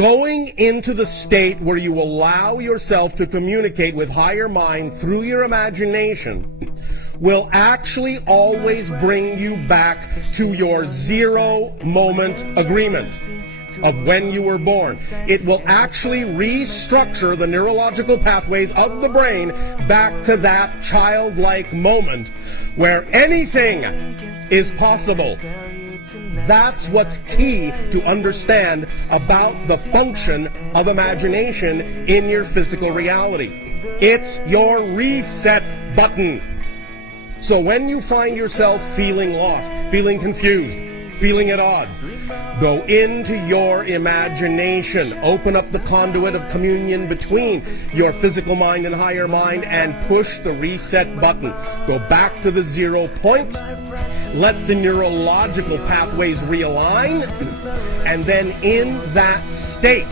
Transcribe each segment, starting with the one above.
Going into the state where you allow yourself to communicate with higher mind through your imagination will actually always bring you back to your 0 moment agreement of when you were born. It will actually restructure the neurological pathways of the brain back to that childlike moment where anything is possible. That's what's key to understand about the function of imagination in your physical reality. It's your reset button. So when you find yourself feeling lost, feeling confused, feeling at odds, go into your imagination. Open up the conduit of communion between your physical mind and higher mind and push the reset button. Go back to the 0 point. Let the neurological pathways realign. And then in that state,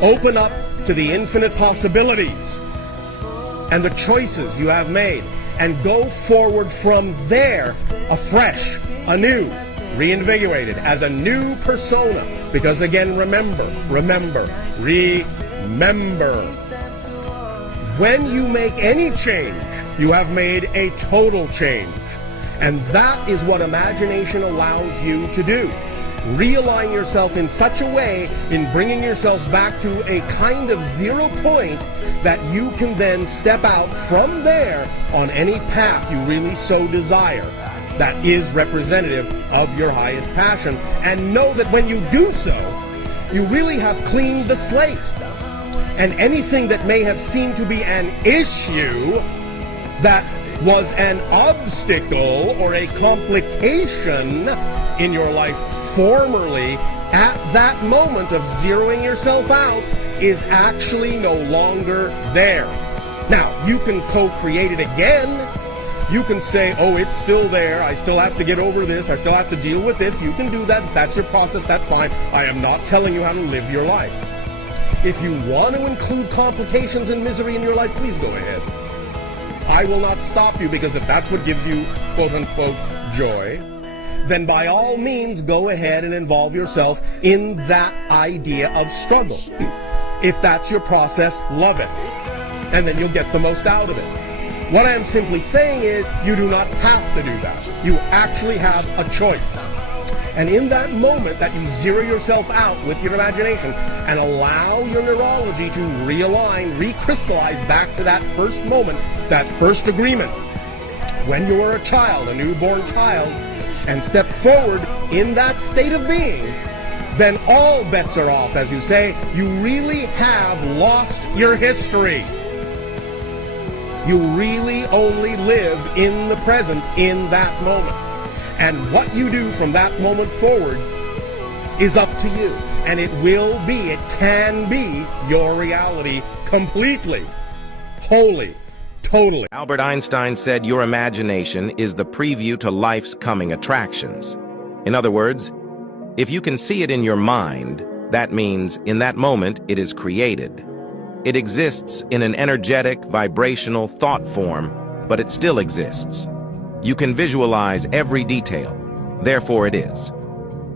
open up to the infinite possibilities and the choices you have made. And go forward from there afresh, anew, reinvigorated as a new persona. Because again, remember. When you make any change, you have made a total change. And that is what imagination allows you to do. Realign yourself in such a way in bringing yourself back to a kind of 0 point that you can then step out from there on any path you really so desire that is representative of your highest passion. And know that when you do so, you really have cleaned the slate. And anything that may have seemed to be an issue that was an obstacle or a complication in your life formerly, at that moment of zeroing yourself out, is actually no longer there. Now, you can co-create it again. You can say, oh, it's still there. I still have to get over this. I still have to deal with this. You can do that. If that's your process, that's fine. I am not telling you how to live your life. If you want to include complications and misery in your life, please go ahead. I will not stop you, because if that's what gives you, quote-unquote, joy, then by all means go ahead and involve yourself in that idea of struggle. If that's your process, love it. And then you'll get the most out of it. What I am simply saying is you do not have to do that. You actually have a choice. And in that moment that you zero yourself out with your imagination and allow your neurology to realign, recrystallize back to that first moment, that first agreement, when you were a child, a newborn child, and step forward in that state of being, then all bets are off, as you say. You really have lost your history. You really only live in the present in that moment. And what you do from that moment forward is up to you. And it will be, it can be your reality completely, wholly, totally. Albert Einstein said your imagination is the preview to life's coming attractions. In other words, if you can see it in your mind, that means in that moment it is created. It exists in an energetic, vibrational thought form, but it still exists. You can visualize every detail, therefore it is.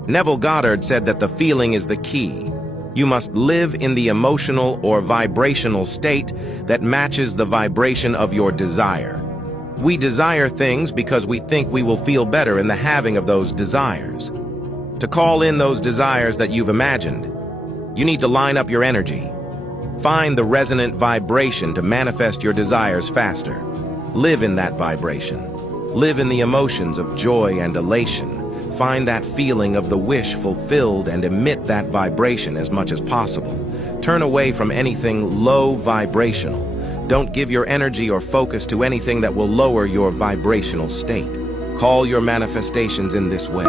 Neville Goddard said that the feeling is the key. You must live in the emotional or vibrational state that matches the vibration of your desire. We desire things because we think we will feel better in the having of those desires. To call in those desires that you've imagined, you need to line up your energy. Find the resonant vibration to manifest your desires faster. Live in that vibration. Live in the emotions of joy and elation. Find that feeling of the wish fulfilled and emit that vibration as much as possible. Turn away from anything low vibrational. Don't give your energy or focus to anything that will lower your vibrational state. Call your manifestations in this way.